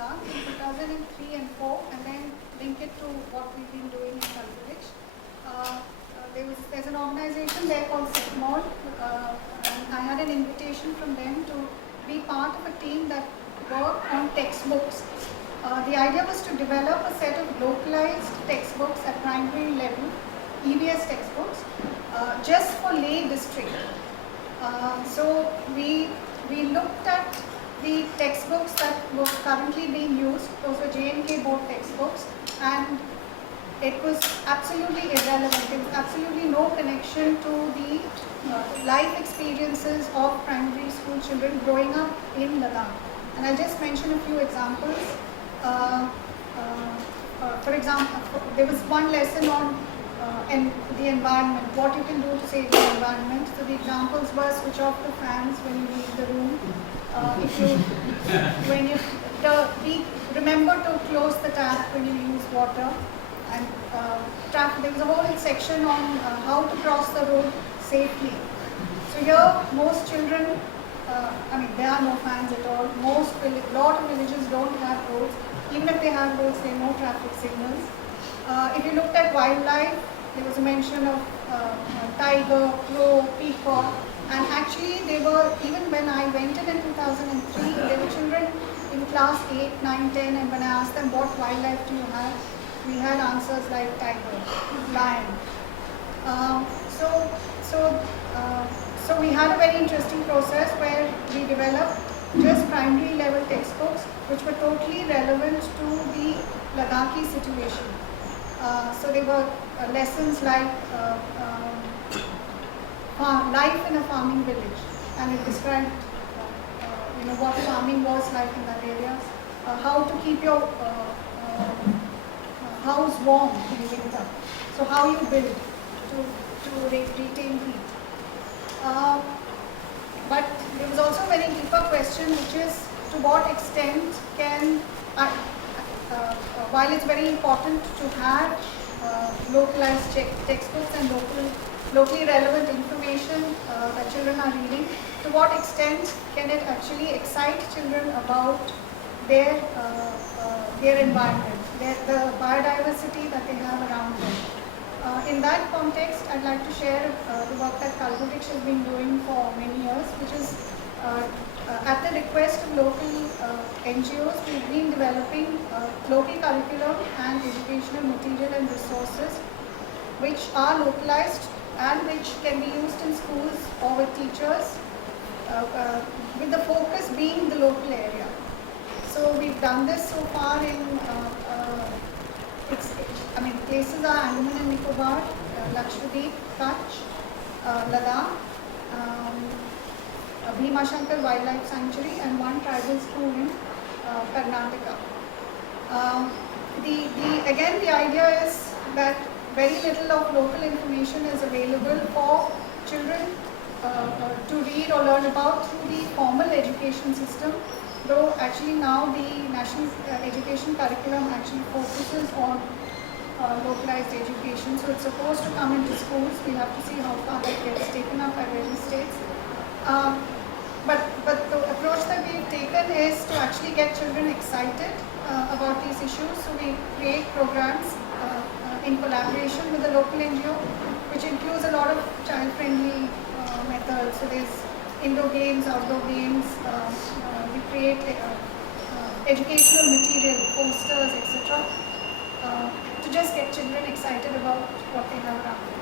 Ladakh in 2003 and 4, and then link it to what we've been doing in Kalpurich. There's an organization there called SIGMOD, and I had an invitation from them to be part of a team that worked on textbooks. The idea was to develop a set of localized textbooks at primary level, EVS textbooks, just for lay district. So we looked at the textbooks that were currently being used. Those were J&K board textbooks, and it was absolutely irrelevant. There was absolutely no connection to the life experiences of primary school children growing up in Ladakh. And I'll just mention a few examples. For example, there was one lesson on the environment, what you can do to save the environment. So the examples were switch off the fans when you leave the room. Remember to close the tap when you use water. And there was a whole section on how to cross the road safely. So here, most children, there are no fans at all. A lot of villages don't have roads. Even if they have roads, there are no traffic signals. If you looked at wildlife, there was a mention of tiger, crow, peacock, and actually they were, even when I went in 2003, there were children in class 8, 9, 10, and when I asked them what wildlife do you have, we had answers like tiger, lion. So we had a very interesting process where we developed just primary level textbooks which were totally relevant to the Ladakhi situation. So there were lessons like life in a farming village, and it described what farming was like in that area, how to keep your house warm in winter, so how you build to retain heat. But there was also a very deeper question, which is to what extent can, while it's very important to have localized textbooks and locally relevant information that children are reading, to what extent can it actually excite children about their environment, the biodiversity that they have around them. In that context, I'd like to share the work that Kalpurich has been doing for many years, which is at the request of local NGOs, we've been developing local curriculum and educational material and resources which are localized and which can be used in schools or with teachers, with the focus being the local area. So we've done this so far in places are Andaman and Nicobar, Lakshadweep, Kutch, Ladakh, Bhimashankar Wildlife Sanctuary, and one tribal school in Karnataka. Again, the idea is that very little of local information is available for children to read or learn about through the formal education system, though actually now the national education curriculum actually focuses on localized education. So it's supposed to come into schools. We'll have to see how far that gets taken up by various states. But the approach that we've taken is to actually get children excited about these issues. So we create programs in collaboration with the local NGO, which includes a lot of child-friendly methods. So there's indoor games, outdoor games. We create educational material, posters, etc. To just get children excited about what they have around them.